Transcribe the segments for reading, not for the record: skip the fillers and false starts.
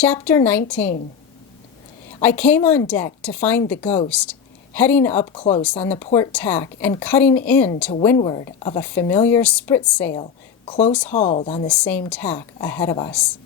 Chapter 19. I came on deck to find the ghost, heading up close on the port tack and cutting in to windward of a familiar spritsail close hauled on the same tack ahead of us.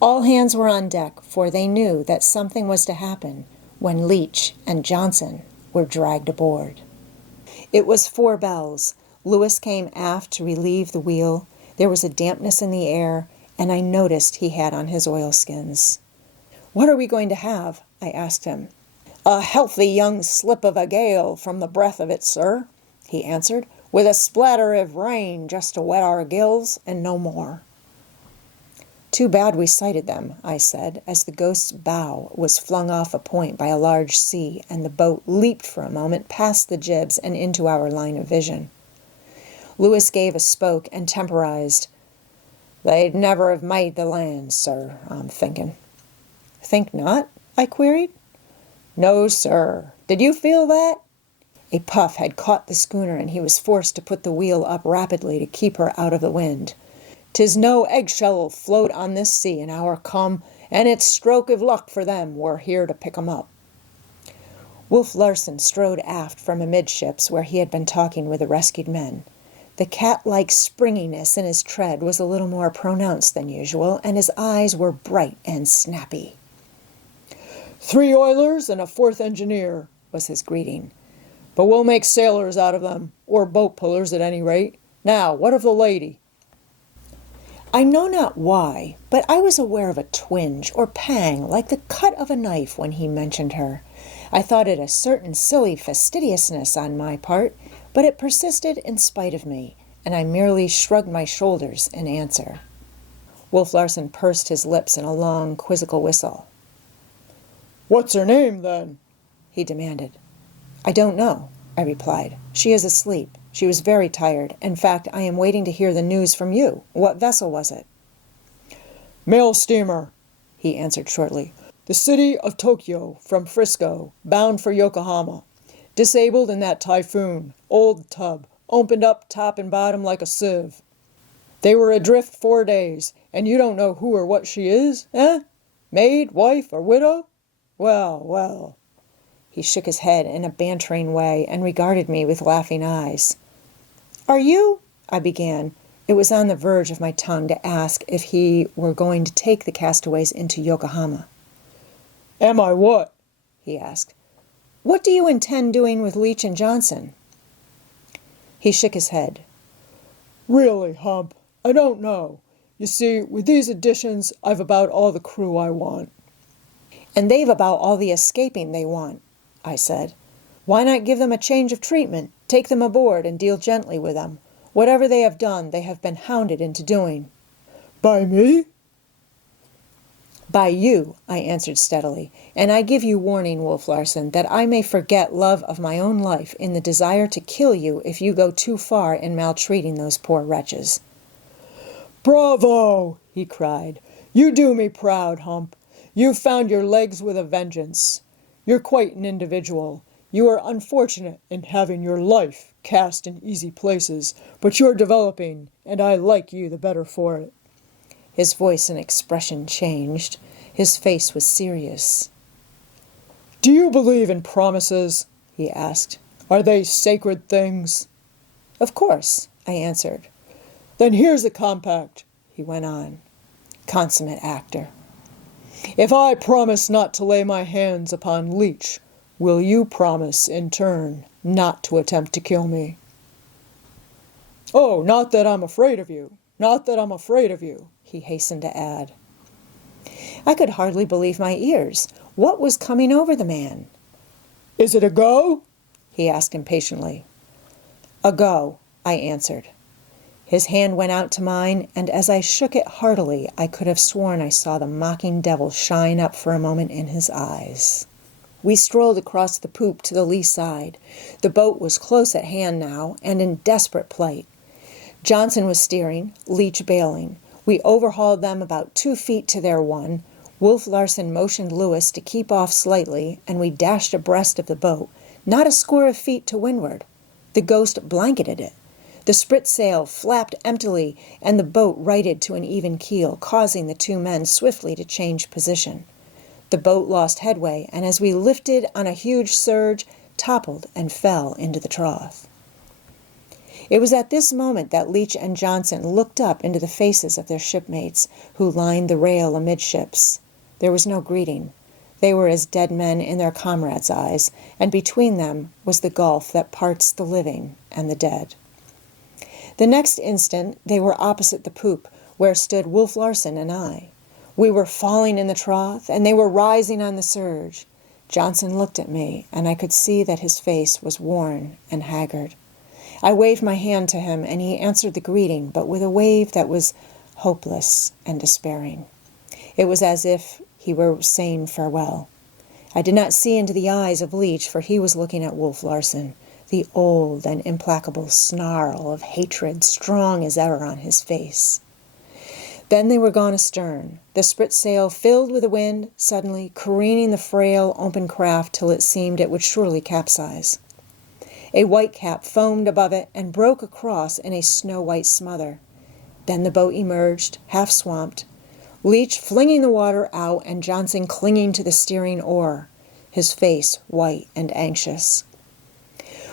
All hands were on deck, for they knew that something was to happen when Leach and Johnson were dragged aboard. It was 4 bells. Lewis came aft to relieve the wheel. There was a dampness in the air, and I noticed he had on his oilskins. "What are we going to have?" I asked him. "A healthy young slip of a gale from the breath of it, sir," he answered, "with a splatter of rain just to wet our gills and no more." "Too bad we sighted them," I said, as the Ghost's bow was flung off a point by a large sea and the boat leaped for a moment past the jibs and into our line of vision. Lewis gave a spoke and temporized. "They'd never have made the land, sir, I'm thinking." "Think not?" I queried. "No, sir. Did you feel that?" A puff had caught the schooner, and he was forced to put the wheel up rapidly to keep her out of the wind. "'Tis no eggshell'll float on this sea an hour come, and it's stroke of luck for them we're here to pick 'em up." Wolf Larson strode aft from amidships where he had been talking with the rescued men. The cat-like springiness in his tread was a little more pronounced than usual, and his eyes were bright and snappy. "3 oilers and a 4th engineer," was his greeting. "But we'll make sailors out of them, or boat pullers at any rate. Now, what of the lady?" I know not why, but I was aware of a twinge or pang like the cut of a knife when he mentioned her. I thought it a certain silly fastidiousness on my part, but it persisted in spite of me, and I merely shrugged my shoulders in answer. Wolf Larson pursed his lips in a long, quizzical whistle. "What's her name, then?" he demanded. "I don't know," I replied. "She is asleep. She was very tired. In fact, I am waiting to hear the news from you. What vessel was it?" "Mail steamer," he answered shortly. "The city of Tokyo, from Frisco, bound for Yokohama. Disabled in that typhoon. Old tub. Opened up top and bottom like a sieve. They were adrift 4 days, and you don't know who or what she is, eh? Maid, wife, or widow? Well, well." He shook his head in a bantering way and regarded me with laughing eyes. "Are you—" I began. It was on the verge of my tongue to ask if he were going to take the castaways into Yokohama. "Am I what?" he asked. "What do you intend doing with Leach and Johnson?" He shook his head. "Really, Hump, I don't know. You see, with these additions, I've about all the crew I want." "And they've about all the escaping they want," I said. "Why not give them a change of treatment? Take them aboard and deal gently with them. Whatever they have done, they have been hounded into doing." "By me?" "By you," I answered steadily, "and I give you warning, Wolf Larson, that I may forget love of my own life in the desire to kill you if you go too far in maltreating those poor wretches." "Bravo!" he cried. "You do me proud, Hump. You've found your legs with a vengeance. You're quite an individual. You are unfortunate in having your life cast in easy places, but you're developing, and I like you the better for it." His voice and expression changed. His face was serious. "Do you believe in promises?" he asked. "Are they sacred things?" "Of course," I answered. "Then here's the compact," he went on. Consummate actor. "If I promise not to lay my hands upon Leach, will you promise, in turn, not to attempt to kill me?" "Oh, not that I'm afraid of you. Not that I'm afraid of you," he hastened to add. I could hardly believe my ears. What was coming over the man? "Is it a go?" he asked impatiently. "A go," I answered. His hand went out to mine, and as I shook it heartily, I could have sworn I saw the mocking devil shine up for a moment in his eyes. We strolled across the poop to the lee side. The boat was close at hand now, and in desperate plight. Johnson was steering, Leach bailing. We overhauled them about 2 feet to their 1. Wolf Larson motioned Lewis to keep off slightly, and we dashed abreast of the boat, not a score of feet to windward. The Ghost blanketed it. The spritsail flapped emptily, and the boat righted to an even keel, causing the two men swiftly to change position. The boat lost headway, and as we lifted on a huge surge, toppled and fell into the trough. It was at this moment that Leach and Johnson looked up into the faces of their shipmates, who lined the rail amidships. There was no greeting. They were as dead men in their comrades' eyes, and between them was the gulf that parts the living and the dead. The next instant they were opposite the poop, where stood Wolf Larson and I. We were falling in the trough, and they were rising on the surge. Johnson looked at me, and I could see that his face was worn and haggard. I waved my hand to him, and he answered the greeting, but with a wave that was hopeless and despairing. It was as if he were saying farewell. I did not see into the eyes of Leach, for he was looking at Wolf Larson, the old and implacable snarl of hatred strong as ever on his face. Then they were gone astern, the spritsail filled with the wind, suddenly careening the frail, open craft till it seemed it would surely capsize. A whitecap foamed above it and broke across in a snow-white smother. Then the boat emerged, half-swamped, Leach flinging the water out and Johnson clinging to the steering oar, his face white and anxious.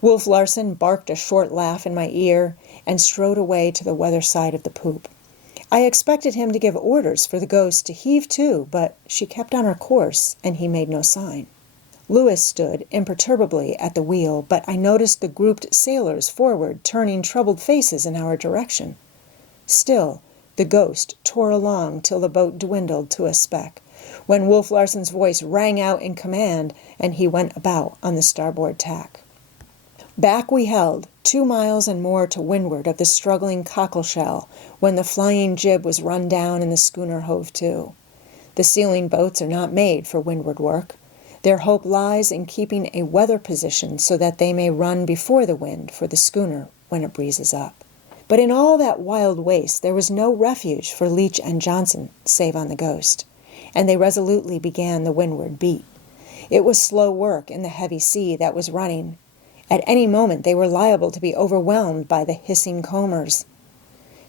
Wolf Larson barked a short laugh in my ear and strode away to the weather side of the poop. I expected him to give orders for the Ghost to heave to, but she kept on her course, and he made no sign. Lewis stood imperturbably at the wheel, but I noticed the grouped sailors forward turning troubled faces in our direction. Still, the Ghost tore along till the boat dwindled to a speck, when Wolf Larson's voice rang out in command, and he went about on the starboard tack. Back we held, 2 miles and more to windward of the struggling cockleshell, when the flying jib was run down and the schooner hove to. The sealing boats are not made for windward work. Their hope lies in keeping a weather position so that they may run before the wind for the schooner when it breezes up. But in all that wild waste there was no refuge for Leach and Johnson save on the Ghost, and they resolutely began the windward beat. It was slow work in the heavy sea that was running. At any moment they were liable to be overwhelmed by the hissing combers.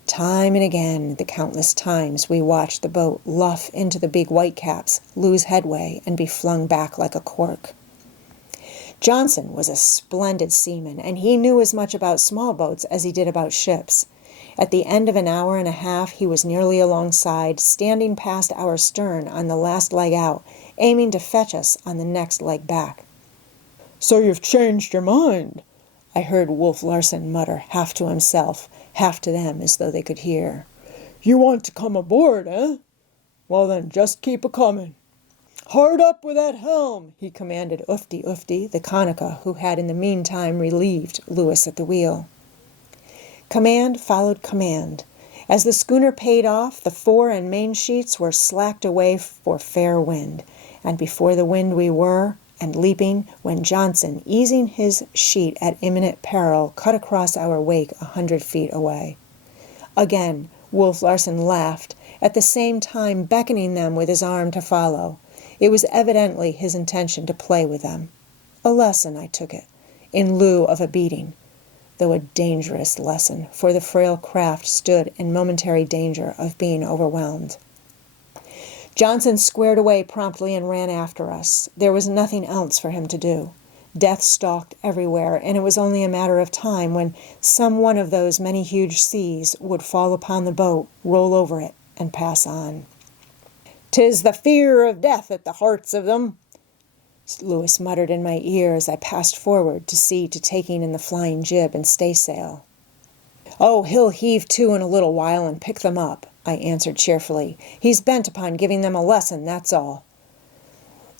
Time and again, the countless times we watched the boat luff into the big whitecaps, lose headway, and be flung back like a cork. Johnson was a splendid seaman, and he knew as much about small boats as he did about ships. At the end of an hour and a half, he was nearly alongside, standing past our stern on the last leg out, aiming to fetch us on the next leg back. "So you've changed your mind," I heard Wolf Larson mutter, half to himself, half to them as though they could hear. "You want to come aboard, eh? Well then, just keep a-comin'. Hard up with that helm," he commanded Ufty, the Kanaka, who had in the meantime relieved Lewis at the wheel. Command followed command. As the schooner paid off, the fore and main sheets were slacked away for fair wind, and before the wind we were, and leaping, when Johnson, easing his sheet at imminent peril, cut across our wake 100 feet away. Again, Wolf Larson laughed, at the same time beckoning them with his arm to follow. It was evidently his intention to play with them. A lesson, I took it, in lieu of a beating, though a dangerous lesson, for the frail craft stood in momentary danger of being overwhelmed. Johnson squared away promptly and ran after us. There was nothing else for him to do. Death stalked everywhere, and it was only a matter of time when some one of those many huge seas would fall upon the boat, roll over it, and pass on. "'Tis the fear of death at the hearts of them," Lewis muttered in my ear as I passed forward to see to taking in the flying jib and staysail. "Oh, he'll heave to in a little while and pick them up," I answered cheerfully. "He's bent upon giving them a lesson, that's all."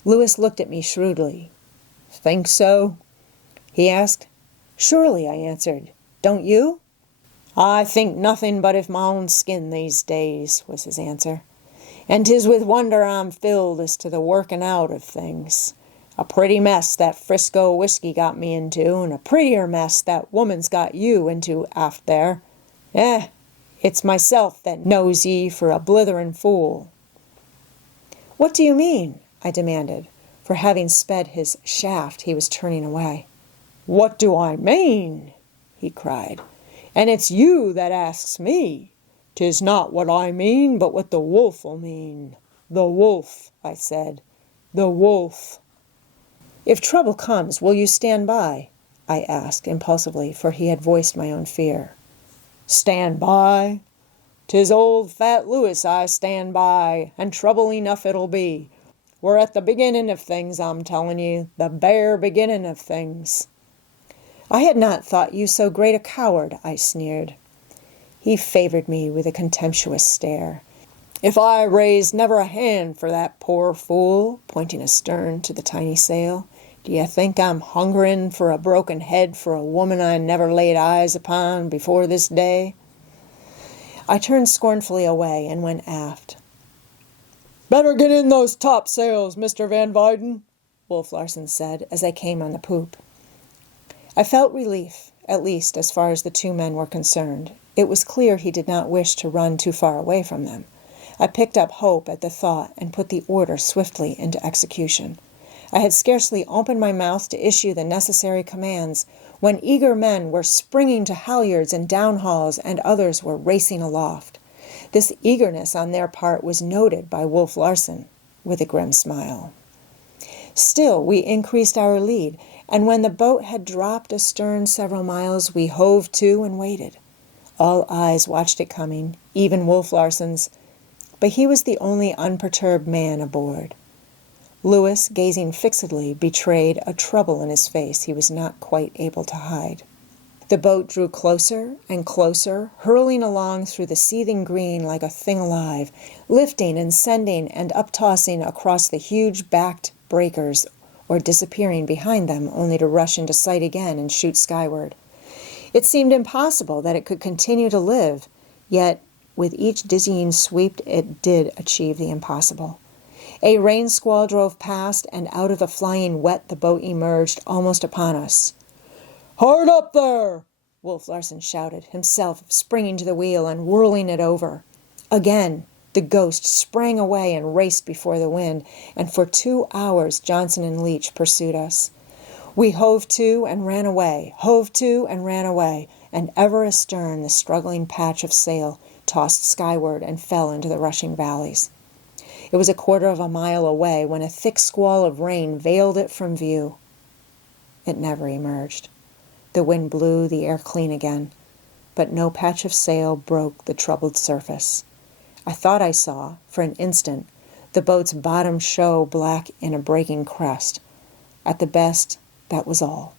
Lewis looked at me shrewdly. "Think so?" he asked. "Surely," I answered. "Don't you?" "I think nothing but of my own skin these days," was his answer. "And 'tis with wonder I'm filled as to the working out of things. A pretty mess that Frisco whiskey got me into, and a prettier mess that woman's got you into aft there. It's myself that knows ye for a blitherin' fool." "What do you mean?" I demanded, for having sped his shaft he was turning away. "What do I mean?" he cried. And it's you that asks me. 'Tis not what I mean, but what the wolf'll mean. The wolf, I said. The wolf. If trouble comes, will you stand by? I asked impulsively, for he had voiced my own fear. Stand by? 'Tis old fat Louis I stand by, and trouble enough it'll be. We're at the beginning of things, I'm telling you, the bare beginning of things. I had not thought you so great a coward, I sneered. He favored me with a contemptuous stare. If I raised never a hand for that poor fool, pointing astern to the tiny sail, do you think I'm hungering for a broken head for a woman I never laid eyes upon before this day? I turned scornfully away and went aft. Better get in those topsails, Mr. Van Weyden, Wolf Larson said as I came on the poop. I felt relief, at least as far as the two men were concerned. It was clear he did not wish to run too far away from them. I picked up hope at the thought and put the order swiftly into execution. I had scarcely opened my mouth to issue the necessary commands when eager men were springing to halyards and downhauls and others were racing aloft. This eagerness on their part was noted by Wolf Larson with a grim smile. Still, we increased our lead, and when the boat had dropped astern several miles, we hove to and waited. All eyes watched it coming, even Wolf Larson's, but he was the only unperturbed man aboard. Louis, gazing fixedly, betrayed a trouble in his face he was not quite able to hide. The boat drew closer and closer, hurling along through the seething green like a thing alive, lifting and sending and uptossing across the huge backed breakers, or disappearing behind them only to rush into sight again and shoot skyward. It seemed impossible that it could continue to live, yet with each dizzying sweep it did achieve the impossible. A rain squall drove past, and out of the flying wet the boat emerged almost upon us. Hard up there! Wolf Larson shouted, himself springing to the wheel and whirling it over. Again, the Ghost sprang away and raced before the wind, and for 2 hours Johnson and Leach pursued us. We hove to and ran away, hove to and ran away, and ever astern the struggling patch of sail tossed skyward and fell into the rushing valleys. It was a quarter of a mile away when a thick squall of rain veiled it from view. It never emerged. The wind blew the air clean again, but no patch of sail broke the troubled surface. I thought I saw, for an instant, the boat's bottom show black in a breaking crest. At the best, that was all.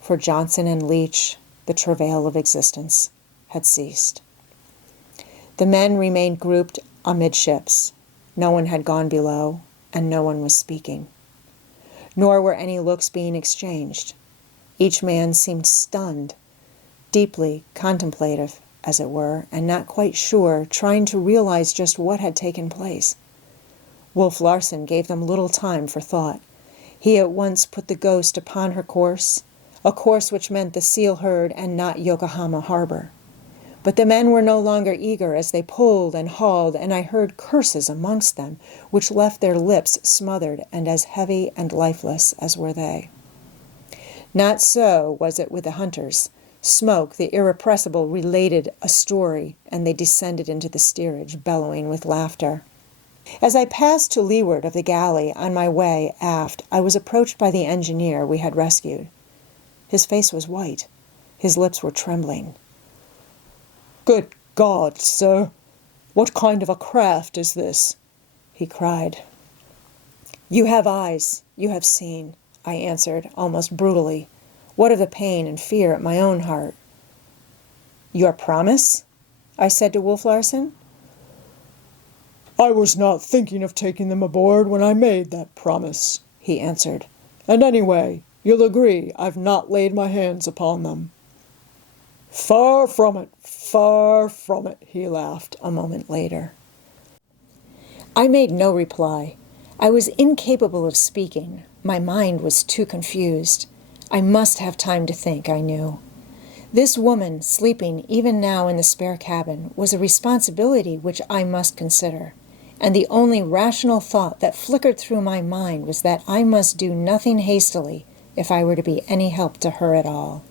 For Johnson and Leach, the travail of existence had ceased. The men remained grouped amidships. No one had gone below, and no one was speaking. Nor were any looks being exchanged. Each man seemed stunned, deeply contemplative, as it were, and not quite sure, trying to realize just what had taken place. Wolf Larson gave them little time for thought. He at once put the Ghost upon her course, a course which meant the seal herd and not Yokohama harbor. But the men were no longer eager as they pulled and hauled, and I heard curses amongst them, which left their lips smothered and as heavy and lifeless as were they. Not so was it with the hunters. Smoke, the irrepressible, related a story, and they descended into the steerage, bellowing with laughter. As I passed to leeward of the galley on my way aft, I was approached by the engineer we had rescued. His face was white. His lips were trembling. "Good God, sir! What kind of a craft is this?" he cried. "You have eyes. You have seen," I answered, almost brutally. What of the pain and fear at my own heart? "Your promise?" I said to Wolf Larson. "I was not thinking of taking them aboard when I made that promise," he answered. "And anyway, you'll agree I've not laid my hands upon them." "Far from it, far from it," he laughed a moment later. I made no reply. I was incapable of speaking. My mind was too confused. I must have time to think, I knew. This woman, sleeping even now in the spare cabin, was a responsibility which I must consider, and the only rational thought that flickered through my mind was that I must do nothing hastily if I were to be any help to her at all.